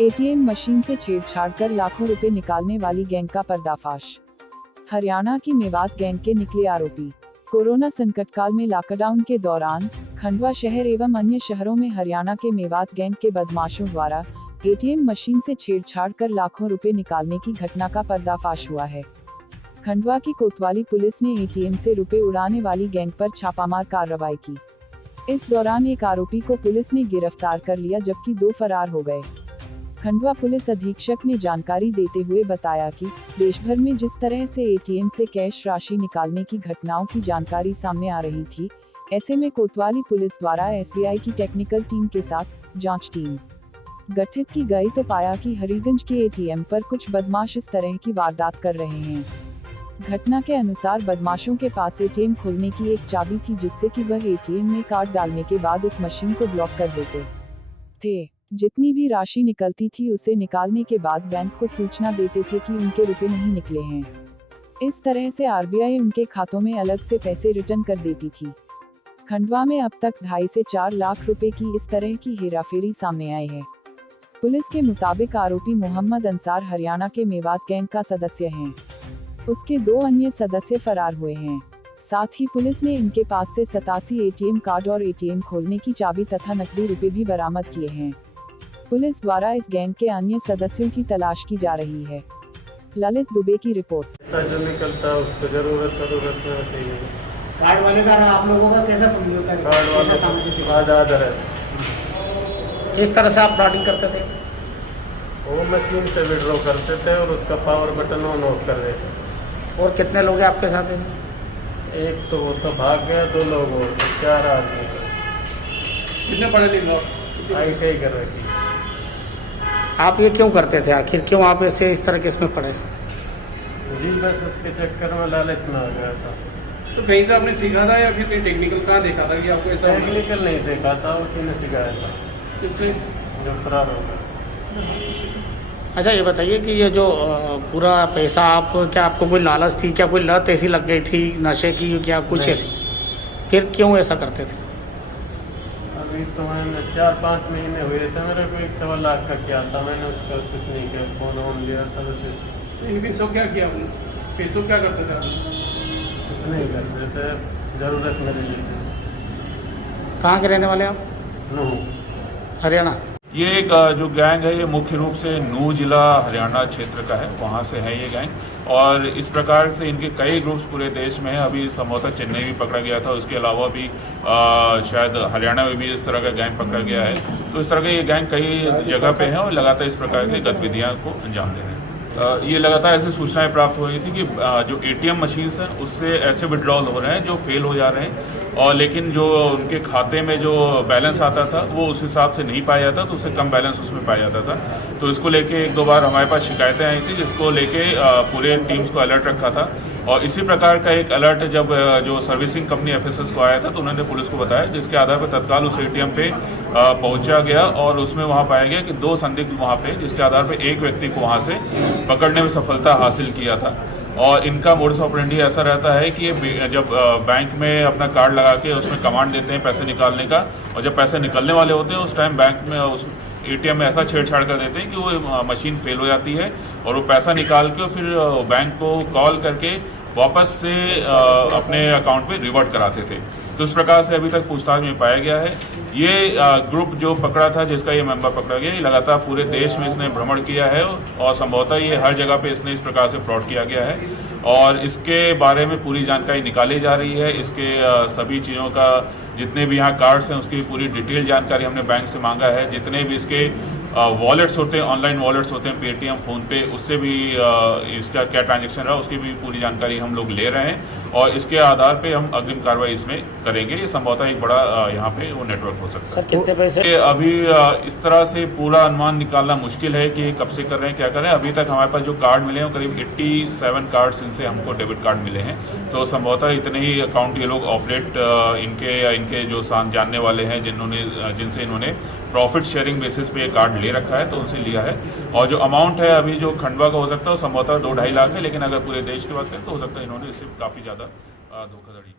ATM machine से छेड़छाड़ कर लाखों रुपए निकालने वाली गैंग का पर्दाफाश। हरियाणा की मेवात गैंग के निकले आरोपी। कोरोना संकट काल में लॉकडाउन के दौरान खंडवा शहर एवं अन्य शहरों में हरियाणा के मेवात गैंग के बदमाशों द्वारा एटीएम मशीन से छेड़छाड़ कर लाखों रुपए निकालने की घटना का पर्दाफाश हुआ है। खंडवा की कोतवाली पुलिस ने एटीएम से रुपए उड़ाने वाली गैंग पर छापामार कार्रवाई की। इस दौरान एक आरोपी को पुलिस ने गिरफ्तार कर लिया जबकि 2 फरार हो गए। खंडवा पुलिस अधीक्षक ने जानकारी देते हुए बताया कि देश भर में जिस तरह से एटीएम से कैश राशि निकालने की घटनाओं की जानकारी सामने आ रही थी, ऐसे में कोतवाली पुलिस द्वारा एसबीआई की टेक्निकल टीम के साथ जांच टीम गठित की गई तो पाया कि हरिगंज के एटीएम पर कुछ बदमाश इस तरह की वारदात कर रहे हैं। घटना के अनुसार बदमाशों के पास एटीएम खोलने की एक चाबी थी जिससे कि वह एटीएम में कार्ड डालने के बाद उस मशीन को ब्लॉक कर देते थे। जितनी भी राशि निकलती थी उसे निकालने के बाद बैंक को सूचना देते थे कि उनके रुपए नहीं निकले हैं। इस तरह से आरबीआई उनके खातों में अलग से पैसे रिटर्न कर देती थी। खंडवा में अब तक 2.5 से 4 लाख रुपए की इस तरह की हेराफेरी सामने आई है। पुलिस के मुताबिक आरोपी मोहम्मद अंसार हरियाणा के मेवात गैंग का सदस्य हैं। उसके 2 अन्य सदस्य फरार हुए हैं। साथ ही पुलिस ने इनके पास से 87 एटीएम कार्ड और एटीएम खोलने की चाबी तथा नकदी रुपए भी बरामद किए हैं। पुलिस द्वारा इस गैंग के अन्य सदस्यों की तलाश की जा रही है। ललित दुबे की रिपोर्ट। जो निकलता है उसको जरूरत होती है। कार्ड वाले का आप लोगों का कैसा समझौता है? कार्ड वाले आधार है। किस तरह से आप प्लॉटिंग करते थे? वो मशीन से विड्रॉ करते थे और उसका पावर बटन ऑन ऑफ कर देते। और कितने लोग हैं आपके साथ? एक तो वो तो भाग गया, 2 लोग और 4 आदमी। कितने पढ़े लिखे लोग? ITI कर रही थी। आप ये क्यों करते थे? आखिर क्यों आप ऐसे इस तरह के इसमें पड़े? जी बस उसके चक्कर में लालच में आ गया था। तो कहीं से आपने सीखा था या फिर कहीं टेक्निकल कहाँ देखा था कि आपको ऐसा? टेक्निकल नहीं देखा था, उसी ने सिखाया था। किसने? जो फरार होगा। अच्छा ये बताइए कि ये जो पूरा पैसा आप क्या आपको कोई लालच थी, क्या कोई लत ऐसी लग गई थी नशे की, क्या कुछ ऐसी? फिर क्यों ऐसा करते थे? अभी तो मैंने 4-5 महीने हुए थे, मेरे को 1.25 लाख का क्या था, मैंने उसका कुछ नहीं किया, फोन ऑन लिया था। लेकिन सब क्या किया आपने? पैसों क्या करते थे आप? कुछ नहीं करते थे, जरूरत मेरे लिए। कहाँ के रहने वाले आप? नूह हरियाणा। ये एक जो गैंग है ये मुख्य रूप से नूह जिला हरियाणा क्षेत्र का है, वहाँ से है ये गैंग। और इस प्रकार से इनके कई ग्रुप्स पूरे देश में हैं। अभी संभवतः चेन्नई भी पकड़ा गया था, उसके अलावा भी शायद हरियाणा में भी इस तरह का गैंग पकड़ा गया है। तो इस तरह के ये गैंग कई जगह पे हैं और लगातार इस प्रकार की गतिविधियाँ को अंजाम दे रहे हैं। ये लगातार ऐसी सूचनाएं प्राप्त हो रही थी कि जो एटीएम मशीन्स हैं उससे ऐसे विड्रॉल हो रहे हैं जो फेल हो जा रहे हैं, और लेकिन जो उनके खाते में जो बैलेंस आता था वो उस हिसाब से नहीं पाया जाता, तो उससे कम बैलेंस उसमें पाया जाता था। तो इसको लेके 1-2 बार हमारे पास शिकायतें आई थी, जिसको लेके पूरे टीम्स को अलर्ट रखा था। और इसी प्रकार का एक अलर्ट जब जो सर्विसिंग कंपनी FSS को आया था तो उन्होंने पुलिस को बताया, जिसके आधार पर तत्काल उस एटीएम पे पहुंचा गया और उसमें वहां पाया गया कि 2 संदिग्ध वहां पे, जिसके आधार पर एक व्यक्ति को वहां से पकड़ने में सफलता हासिल किया था। और इनका मोडस ऑपरेंडी ऐसा रहता है कि ये जब बैंक में अपना कार्ड लगा के उसमें कमांड देते हैं पैसे निकालने का, और जब पैसे निकलने वाले होते हैं उस टाइम बैंक में उस एटीएम में ऐसा छेड़छाड़ कर देते हैं कि वो मशीन फेल हो जाती है और वो पैसा निकाल के फिर बैंक को कॉल करके वापस से अपने अकाउंट पे रिवर्ट कराते थे। तो इस प्रकार से अभी तक पूछताछ में पाया गया है। ये ग्रुप जो पकड़ा था, जिसका ये मेंबर पकड़ा गया, ये लगातार पूरे देश में इसने भ्रमण किया है और संभवतः ये हर जगह पे इसने इस प्रकार से फ्रॉड किया गया है। और इसके बारे में पूरी जानकारी निकाली जा रही है। इसके सभी चीज़ों का, जितने भी यहाँ कार्ड्स हैं उसकी पूरी डिटेल जानकारी हमने बैंक से मांगा है। जितने भी इसके वॉलेट्स होते हैं, ऑनलाइन वॉलेट्स होते हैं, पेटीएम, फ़ोनपे, उससे भी इसका क्या ट्रांजैक्शन रहा उसकी भी पूरी जानकारी हम लोग ले रहे हैं और इसके आधार पे हम अग्रिम कार्रवाई इसमें करेंगे। ये संभवतः एक बड़ा यहाँ पे वो नेटवर्क हो सकता है। कितने पैसे? अभी इस तरह से पूरा अनुमान निकालना मुश्किल है कि कब से कर रहे हैं, क्या कर रहे हैं। अभी तक हमारे पास जो कार्ड मिले हैं करीब 87 कार्ड्स इनसे हमको डेबिट कार्ड मिले हैं। तो संभवतः इतने ही अकाउंट ये लोग ऑपरेट इनके जो जानने वाले हैं जिनसे इन्होंने प्रॉफिट शेयरिंग बेसिस पे ये कार्ड ले रखा है तो उनसे लिया है। और जो अमाउंट है अभी जो खंडवा का हो सकता है वो संभवतः 2-2.5 लाख है, लेकिन अगर पूरे देश की बात करें तो हो सकता है इन्होंने इससे काफ़ी ज़्यादा धोखाधड़ी